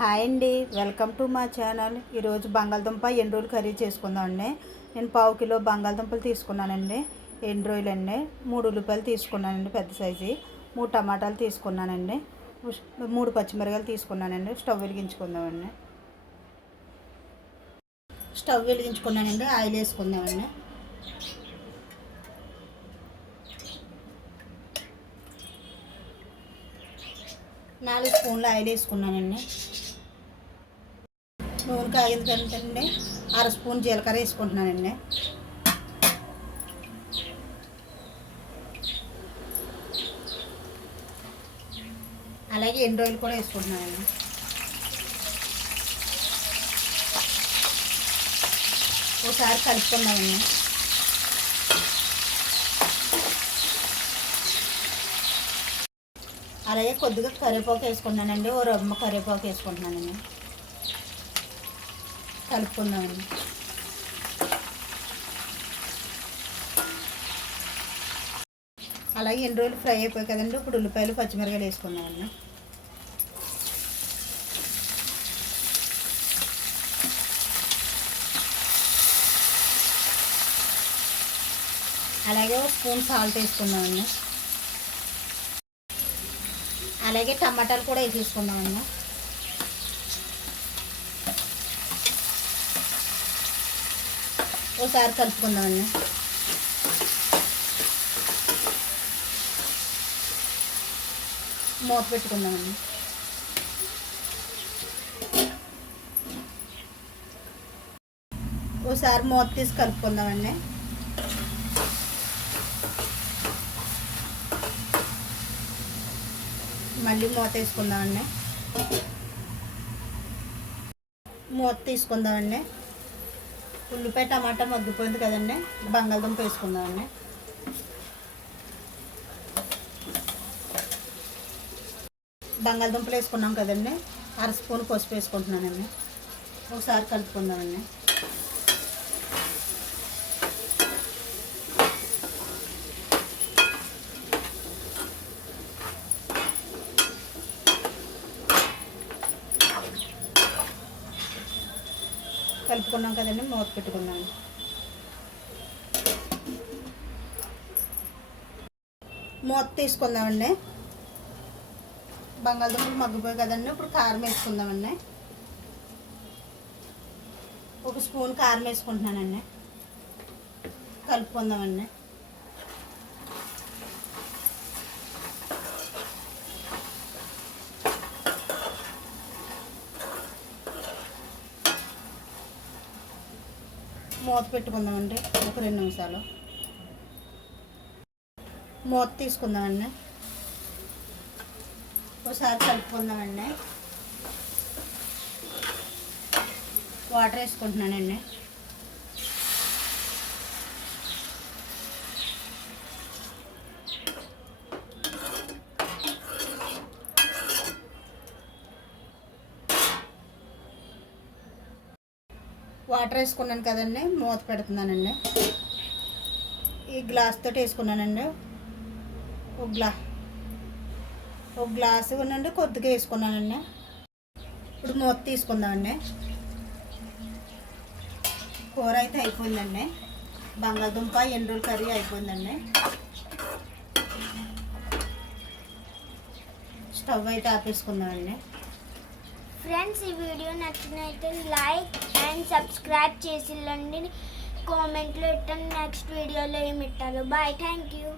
Hi అండి, welcome to మా channel. ఈరోజు బంగాళదుంప ఎండు రొయ్యలు కర్రీ చేసుకుందామండి. నేను 1/2 కిలో బంగాళదుంపలు తీసుకున్నానండి. ఎండు రొయ్యలు అండి, 3 ఉల్లిపాయలు తీసుకున్నానండి పెద్ద సైజు, 3 టమాటాలు తీసుకున్నానండి, 3 పచ్చిమిరపకాయలు తీసుకున్నానండి. స్టవ్ వెలిగించుకుందామండి. స్టవ్ వెలిగించుకున్నానండి. ఆయిల్ వేసుకుందామండి. నాలుగు స్పూన్లు ఆయిల్ వేసుకున్నానండి. నూనె కాగిన కంటే 1/2 స్పూన్ జీలకర్ర వేసుకుంటున్నానండి. అలాగే ఎండు రొయ్యలు కూడా వేసుకుంటున్నానండి. ఒకసారి కలుపుకుందామండి. అలాగే కొద్దిగా కరివేపాకు వేసుకుంటున్నానండి. ఓ రవ్వ కరివేపాకు వేసుకుంటున్నానండి. కలుపుకుందామండి. అలాగే ఎండు రొయ్యలు ఫ్రై అయిపోయి కదండి. ఇప్పుడు ఉల్లిపాయలు పచ్చిమిరపకాయలు వేసుకుందామండి. అలాగే 1 స్పూన్ సాల్ట్ వేసుకుందామండి. అలాగే టమాటాలు కూడా వేసేసుకుందామండి. ఒకసారి కలుపుకుందామండి. మూత పెట్టుకుందామండి. ఒకసారి మూత తీసి కలుపుకుందామండి. మళ్ళీ మూత వేసుకుందామండి. మూత తీసుకుందామండి. ఉల్లిపాయ టమాటా మగ్గిపోయింది కదండి. బంగాళదుంప వేసుకుందామండి. బంగాళదుంపలు వేసుకున్నాం కదండి. 1/2 స్పూన్ పసుపు వేసుకుంటున్నానండి. ఒకసారి కలుపుకుందామండి. కలుపుకున్నాం కదండి. మూత పెట్టుకుందాం. మూత తీసుకుందామండి. బంగాళదుంపలు మగ్గిపోయి కదండి. ఇప్పుడు కారం వేసుకుందామండి. 1 స్పూన్ కారం వేసుకుంటున్నానండి. కలుపుకుందామండి. మూత పెట్టుకుందామండి. ఒక 2 నిమిషాలు మూత తీసుకుందామండి. ఒకసారి కలుపుకుందామండి. వాటర్ వేసుకుంటున్నానండి. వాటర్ వేసుకున్నాను కదండి. మూత పెడుతున్నానండి. ఈ గ్లాస్ తోటి వేసుకున్నానండి. ఒక గ్లాసు నుండి కొద్దిగా వేసుకున్నానండి. ఇప్పుడు మూత తీసుకుందామండి. కూర అయితే అయిపోయిందండి. బంగాళదుంప ఎండు రొయ్యల కర్రీ అయిపోయిందండి. స్టవ్ అయితే ఆపేసుకుందామండి. ఫ్రెండ్స్, ఈ వీడియో నచ్చినైతే లైక్ అండ్ సబ్స్క్రైబ్ చేసిల్లండి. కామెంట్లో ఇట్టండి నెక్స్ట్ వీడియోలో ఏమి ఇట్టాలో. Bye, thank you.